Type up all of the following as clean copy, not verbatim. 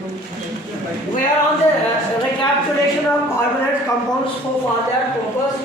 We are on the recapitulation of carbonate compounds for that purpose.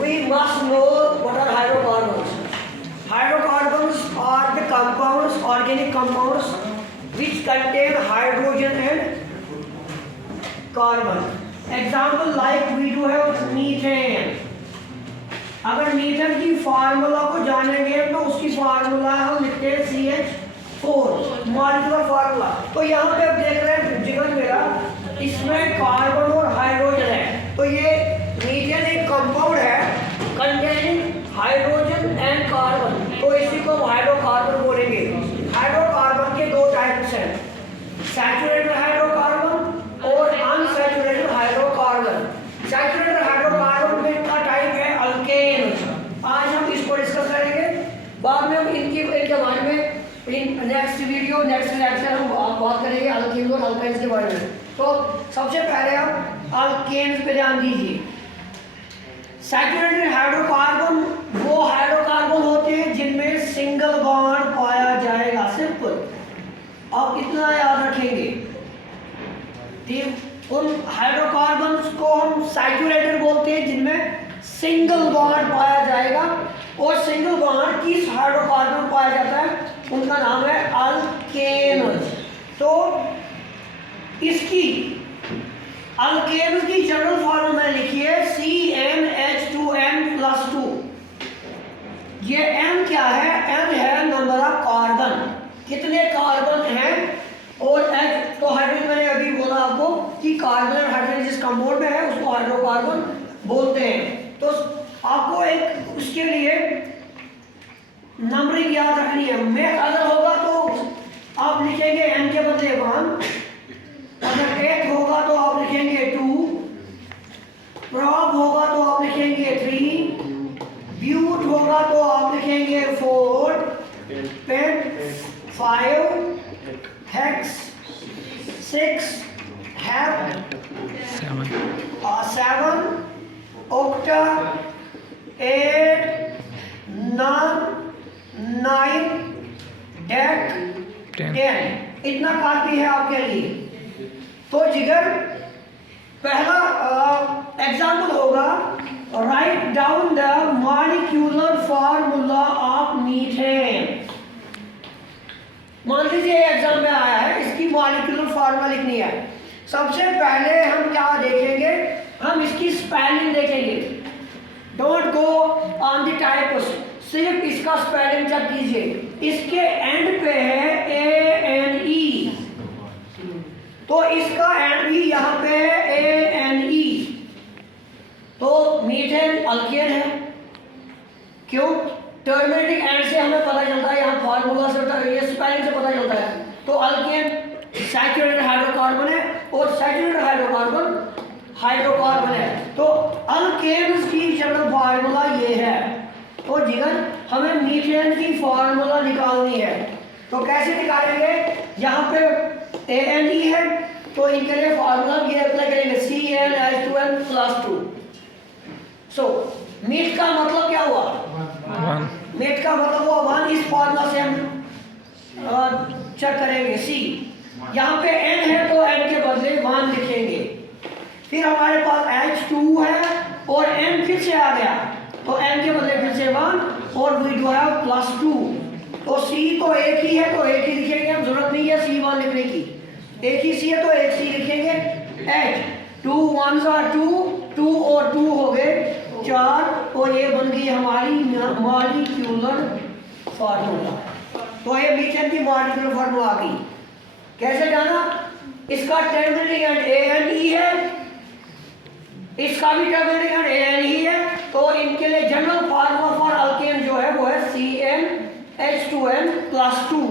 We must know what are hydrocarbons. Hydrocarbons are the compounds, organic compounds, which contain hydrogen and carbon. Example like we do have methane. अगर methane की formula को जानेंगे तो उसकी formula हम लिखते हैं CH4 molecular formula. तो यहाँ पे आप देख रहे हैं जिगर मेरा, इसमें कार्बन और हाइड्रोजन है। तो ये मीथेन एक कंपाउंड है कंटेनिंग हाइड्रोजन एंड कार्बन, तो इसी को हम हाइड्रोकार्बन बोलेंगे। हाइड्रोकार्बन के दो टाइप्स हैं, सैचुरेटेड हाइड्रोकार्बन और अनसैचुरेटेड हाइड्रोकार्बन। सैचुरेटेड हाइड्रोकार्बन में का टाइप है अल्केन। आज हम इसको डिस्कस करेंगे, बाद में हम इनके बारे में नेक्स्ट वीडियो नेक्स्ट लेक्चर हम बात करेंगे अल्केन और अल्काइन्स के बारे में। तो सबसे पहले आप अल्केन्स पे ध्यान दीजिए। सैचुरेटेड हाइड्रोकार्बन वो हाइड्रोकार्बन होते हैं जिनमें सिंगल बॉन्ड पाया जाएगा, सिंपल। आप इतना याद रखेंगे। ठीक, उन हाइड्रोकार्बन्स को हम सैचुरेटेड बोलते हैं जिनमें सिंगल बॉन्ड पाया जाएगा, और सिंगल बॉन्ड किस हाइड्रोकार्बन में पाया जाता है उनका नाम है अल्केन। तो इसकी अल्केन की जनरल फॉर्मूला मैंने लिखी है CnH2n+2। ये n क्या है? n है नंबर ऑफ कार्बन, कितने कार्बन हैं, और H तो हाइड्रोजन मैंने अभी बोला आपको कि कार्बन और हाइड्रोजन जिस कंपाउंड में है उसको हाइड्रोकार्बन बोलते हैं। तो आपको एक उसके लिए नंबरिंग याद रखनी है। में अगर होगा तो आप लिखेंगे n के बदले 1, अगर 8 होगा तो आप लिखेंगे 2, प्रॉप होगा तो आप लिखेंगे 3, ब्यूट होगा तो आप लिखेंगे 4, पेंट 5, हेक्स 6, हेप 7, ऑक्टा 8, 9, डेक 10। इतना काफी है आपके लिए। तो जिगर पहला एग्जाम्पल होगा, write down the molecular formula of methane. मान लीजिए एग्जाम में आया है, इसकी मॉलिक्यूलर फार्मूला लिखनी है। सबसे पहले हम क्या देखेंगे, हम इसकी स्पेलिंग देखेंगे। Don't go on the type, सिर्फ इसका स्पेलिंग चेक कीजिए। इसके एंड पे है ANE, तो इसका एंड भी यहाँ पे है ANE, तो मीथेन अल्केन है। क्यों? टर्मिनेटिंग एंड से हमें पता चलता है, यहाँ फार्मूला से ये स्पेलिंग से पता चलता है। तो अल्केन सैचुरेटेड हाइड्रोकार्बन है और सैचुरेटेड हाइड्रोकार्बन है। तो अल्केन्स की जनरल फार्मूला ये है। तो जिगर हमें मीथेन की फार्मूला निकालनी है, तो कैसे निकालेंगे? यहाँ पे ANE है, तो इनके लिए फार्मूला ये अप्लाई करेंगे CnH2n+2। सो मीथ का मतलब क्या हुआ? 1। मीथ का मतलब हुआ 1। इस फार्मूला से हम चेक करेंगे। C यहाँ पे n है तो n के बदले 1 लिखेंगे। फिर हमारे पास H2 है और n फिर से आ गया, तो n के बदले फिर से 1 और we do have +2। तो C तो एक ही है तो एक ही लिखेंगे, हम जरूरत नहीं है C1 लिखने की। एक ही C है तो एक C लिखेंगे। H 2 1s are 2, 2 और 2 हो गए 4, और ये बन गई हमारी मॉलिक्यूलर फार्मूला। तो ये मीथेन की मॉलिक्यूलर फार्मूला आ गई। कैसे जाना? इसका टर्मिनेटिंग एंड ANE है, इसका भी टर्मिनेटिंग एंड ANE है, तो इनके लिए जनरल फार्मूला फॉर अल्केन जो है वो है CnH2n+2।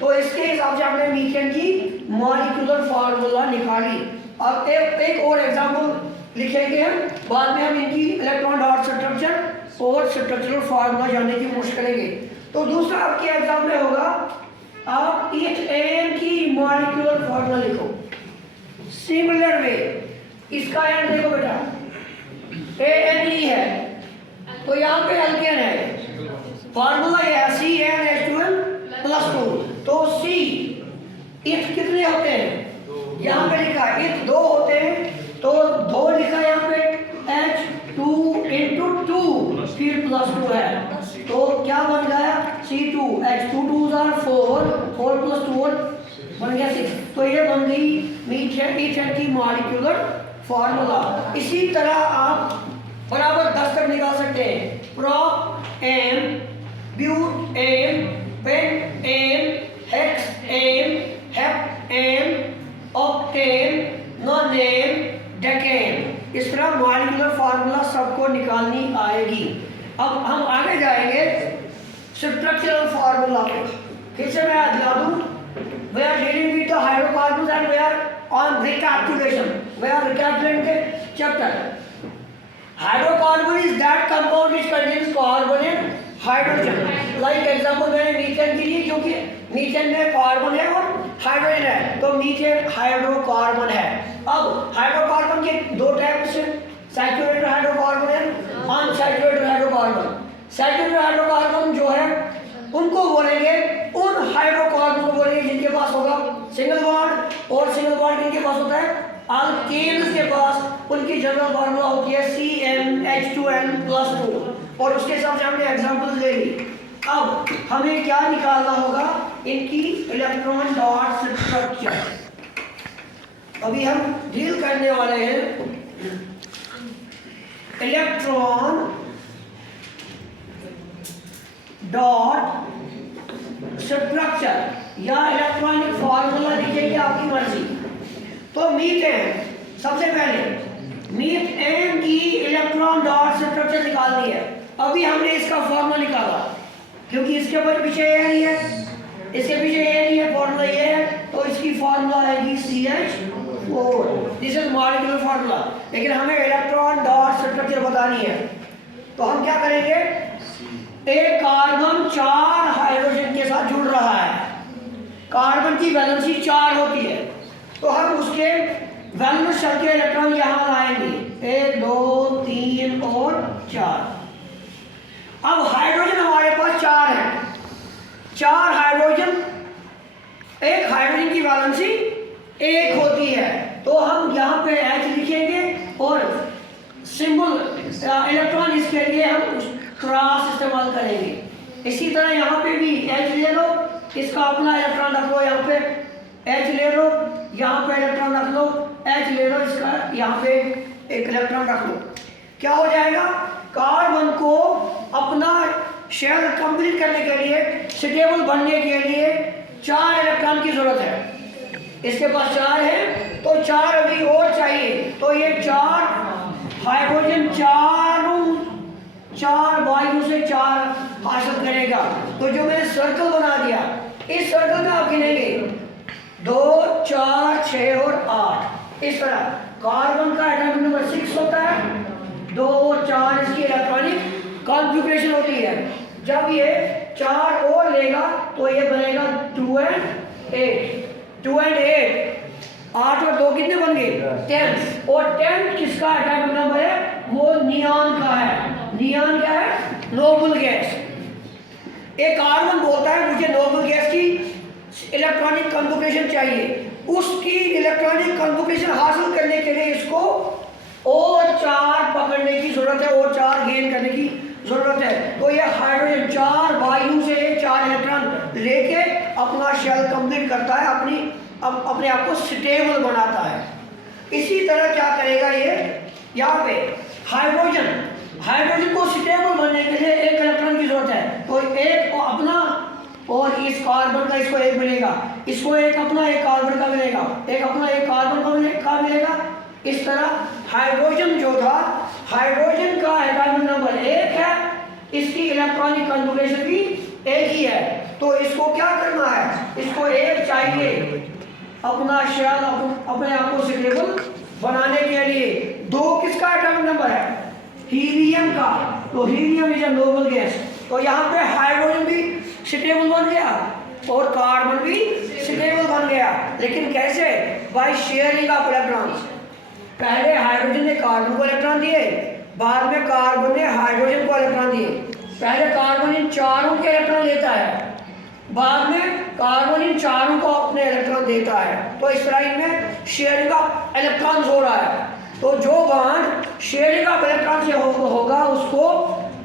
तो इसके हिसाब से हमने मीथेन की मॉलिक्यूलर फार्मूला निकाली। अब एक और एग्जांपल लिखेंगे हम, बाद में हम इनकी इलेक्ट्रॉन डॉट स्ट्रक्चर और स्ट्रक्चरल फार्मूला जानने की कोशिश करेंगे। तो दूसरा आपके एग्जाम में होगा, आप इस AN की मॉलिक्यूलर फार्मूला लिखो। सिमिलर वे इसका एंड देखो बेटा, ANE है तो यहाँ पे अल्केन है, फार्मूला ये है CnH2n+2। तो C इथ कितने होते हैं? यहाँ पे लिखा है इथ 2 होते हैं, तो 2 लिखा है यहाँ पे, H2 इंटू 2 फिर +2 है, तो क्या बन गया C2, H2 2s are 4, 4 + 2 बन गया 6। तो ये बन गई मीथेन की मॉलिक्यूलर फार्मूला। इसी तरह आप बराबर 10 तक निकाल सकते हैं। Prop M, but M, pent M, hex M, hep M, octane, non M, decane. इस तरह मॉलिक्यूलर फार्मूला सबको निकालनी आएगी। अब हम आगे जाएंगे स्ट्रक्चरल फार्मूला पे। फिर से मैं दिखा दूं, we are dealing with the hydrocarbons and we are on recapitulation. We are recapitulating the chapter. Hydrocarbon is that compound which contains carbon and hydrogen. Like example मैंने मीथेन की ली, क्योंकि मीथेन में कार्बन है और हाइड्रोजन है, तो methane hydrocarbon है। अब हाइड्रोकार्बन के 2 टाइप्स हैं, saturated hydrocarbon and unsaturated hydrocarbon. Saturated hydrocarbon जो है उनको बोलेंगे, उन हाइड्रोकार्बन को बोलेंगे जिनके पास होगा सिंगल बॉन्ड, और सिंगल बॉन्ड किनके पास होता है? अल्केन्स के पास। उनकी जनरल फार्मूला होती है CmH2n+2, और उसके हिसाब से हमने एग्जांपल ले ली। अब हमें क्या निकालना होगा? इनकी इलेक्ट्रॉन डॉट स्ट्रक्चर। अभी हम डील करने वाले हैं इलेक्ट्रॉन डॉट स्ट्रक्चर या इलेक्ट्रॉनिक फार्मूला लिखेंगे, आपकी मर्जी। तो मीथेन, सबसे पहले मीथेन की इलेक्ट्रॉन डॉट स्ट्रक्चर निकालनी है। अभी हमने इसका फार्मूला निकाला, क्योंकि इसके ऊपर पीछे ए नहीं है, इसके पीछे ए नहीं है, फार्मूला ये है, तो इसकी फार्मूला आएगी CH4। This is molecular formula. लेकिन हमें इलेक्ट्रॉन डॉट स्ट्रक्चर बतानी है, तो हम क्या करेंगे? एक कार्बन 4 हाइड्रोजन के साथ जुड़ रहा है, कार्बन की वैलेंसी 4 होती है, तो हम उसके वैलेंस शेल के इलेक्ट्रॉन यहाँ लाएंगे, 1 2 3 और 4। अब हाइड्रोजन हमारे पास 4 है, 4 हाइड्रोजन, एक हाइड्रोजन की वैलेंसी 1 होती है, तो हम यहाँ पे H लिखेंगे और सिंबल इलेक्ट्रॉन इसके लिए हम क्रॉस इस्तेमाल करेंगे। इसी तरह यहाँ पे भी H ले लो, इसका अपना इलेक्ट्रॉन रख लो, यहाँ पे H ले लो, यहाँ पे इलेक्ट्रॉन रख लो, H ले लो, इसका यहाँ पे एक इलेक्ट्रॉन रख लो। क्या हो जाएगा? कार्बन को अपना शेल कंप्लीट करने के लिए, स्टेबल बनने के लिए 4 इलेक्ट्रॉन की जरूरत है। इसके पास 4 है, तो 4 अभी और चाहिए, तो ये 4 हाइड्रोजन 4 वायु से 4 हासिल करेगा। तो जो मैंने सर्कल बना दिया, इस सर्कल में आप गिनेंगे 2 4 6 और 8। इस तरह कार्बन का एटॉमिक नंबर 6 होता है, 2 और 4 इसकी इलेक्ट्रॉनिक कॉन्फ़िगरेशन होती है। जब ये 4 और लेगा तो ये बनेगा 2 and 8। 2 and 8, 8 और 2 कितने बन गए? 10। और 10 किसका एटॉमिक नंबर है? वो नियॉन का है। नियॉन क्या है? Noble gas. एक कार्बन बोलता है मुझे नोबल गैस की इलेक्ट्रॉनिक कॉन्फ़िगरेशन चाहिए, उसकी इलेक्ट्रॉनिक कॉन्फ़िगरेशन हासिल करने के लिए इसको और 4 पकड़ने की जरूरत है, और 4 गेन करने की जरूरत है। तो ये हाइड्रोजन 4 वायु से 4 इलेक्ट्रॉन लेके अपना शेल कंप्लीट करता है, अपने आप को स्टेबल बनाता है। इसी तरह क्या करेगा ये? यहाँ पे हाइड्रोजन को स्टेबल बनने के लिए 1 इलेक्ट्रॉन की जरूरत है, तो एक अपना और इस कार्बन का इसको 1 मिलेगा, इसको एक अपना, एक कार्बन का मिलेगा, एक अपना, एक कार्बन का मिलेगा। इस तरह हाइड्रोजन जो था, हाइड्रोजन का एटॉमिक नंबर 1 है, इसकी इलेक्ट्रॉनिक कॉन्फ़िगरेशन भी 1 ही है। तो इसको क्या करना है? इसको 1 चाहिए अपना शेल अपने आप को स्टेबल बनाने के लिए। 2 किसका एटॉमिक नंबर है? हीलियम का। तो helium is a noble gas. तो यहाँ पे हाइड्रोजन भी स्टेबल बन गया और कार्बन भी स्टेबल बन गया। लेकिन कैसे? By sharing of electrons. पहले हाइड्रोजन ने कार्बन को इलेक्ट्रॉन दिए, बाद में कार्बन ने हाइड्रोजन को इलेक्ट्रॉन दिए। पहले कार्बन इन चारों के इलेक्ट्रॉन लेता है, बाद में कार्बन इन चारों को अपने इलेक्ट्रॉन देता है। तो इस तरह इनमें शेयरिंग ऑफ इलेक्ट्रॉन्स हो रहा है। तो जो बॉन्ड शेयरिंग ऑफ इलेक्ट्रॉन से होगा उसको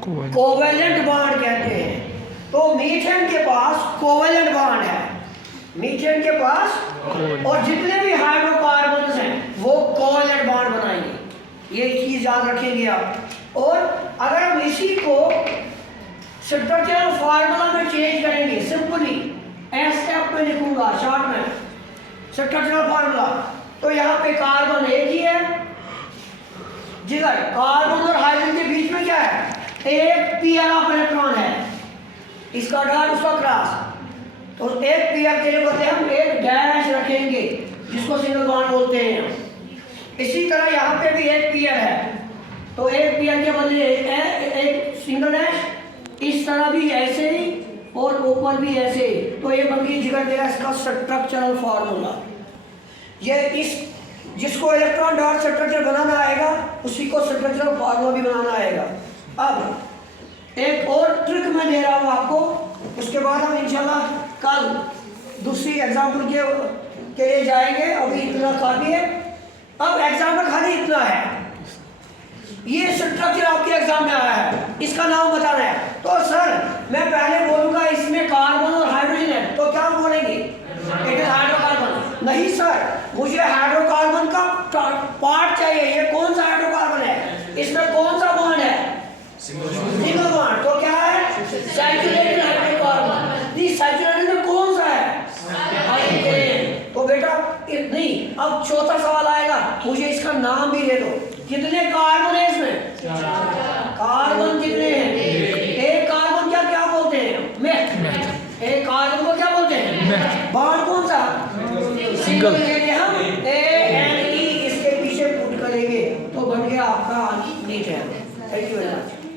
कोवेलेंट बॉन्ड कहते हैं। तो मीथेन के पास कोवेलेंट बॉन्ड है, मीथेन के पास, और जितने भी हाइड्रोकार्बन्स हैं वो कोवेलेंट बॉन्ड बनाएंगे। ये चीज याद रखेंगे आप। और अगर हम इसी को स्ट्रक्चरल फार्मूला में चेंज करेंगे, सिंपली एसएफ में लिखूंगा शॉर्ट में स्ट्रक्चरल फार्मूला, तो यहाँ पे कार्बन एक ही है, जिधर कार्बन और हाइड्रोजन के बीच में क्या है, एक पेयर ऑफ इलेक्ट्रॉन है, इसका डॉट उसका क्रॉस। तो एक पेयर के लिए बोलते हैं हम एक डैश रखेंगे जिसको सिंगल बॉन्ड बोलते हैं। इसी तरह यहाँ पे भी एक पेयर है, तो एक पेयर के बदले एक सिंगल डैश, इस तरह भी ऐसे ही और ऊपर भी ऐसे ही। तो ये बन गई जिगर देगा इसका स्ट्रक्चरल फार्मूला। ये इस जिसको इलेक्ट्रॉन डॉट स्ट्रक्चर बनाना आएगा उसी को स्ट्रक्चरल फार्मूला भी बनाना आएगा। अब एक और ट्रिक मैं दे रहा हूँ आपको, उसके बाद हम इंशाल्लाह कल दूसरी एग्जाम्पल के लिए जाएंगे। अभी इतना काफी है। अब एग्जाम्पल खाली इतना है, ये स्ट्रक्चर आपके एग्जाम में आया है, इसका नाम बताना है। तो सर मैं पहले बोलूंगा इसमें कार्बन और हाइड्रोजन है, तो क्या बोलेंगे, इट इज हाइड्रोकार्बन। नहीं सर, मुझे हाइड्रोकार्बन का पार्ट चाहिए। ये कौन सा हाइड्रोकार्बन है, इसमें कौन सा बॉन्ड है, सिंगल बॉन्ड। तो क्या है, सैचुरेटेड हाइड्रोकार्बन। सैचुरेटेड में कौन सा है, हाइड्रोजन। तो बेटा नहीं, अब चौथा सवाल आएगा, मुझे इसका नाम भी दे दो। कितने कार्बन है इसमें, कार्बन कितने हैं, एक कार्बन क्या क्या बोलते हैं, मेथ। एक कार्बन को क्या बोलते हैं, बॉन्ड कौन सा, सिंगल। हम ANE इसके पीछे पुट करेंगे तो बन गया आपका methane. Thank you very much.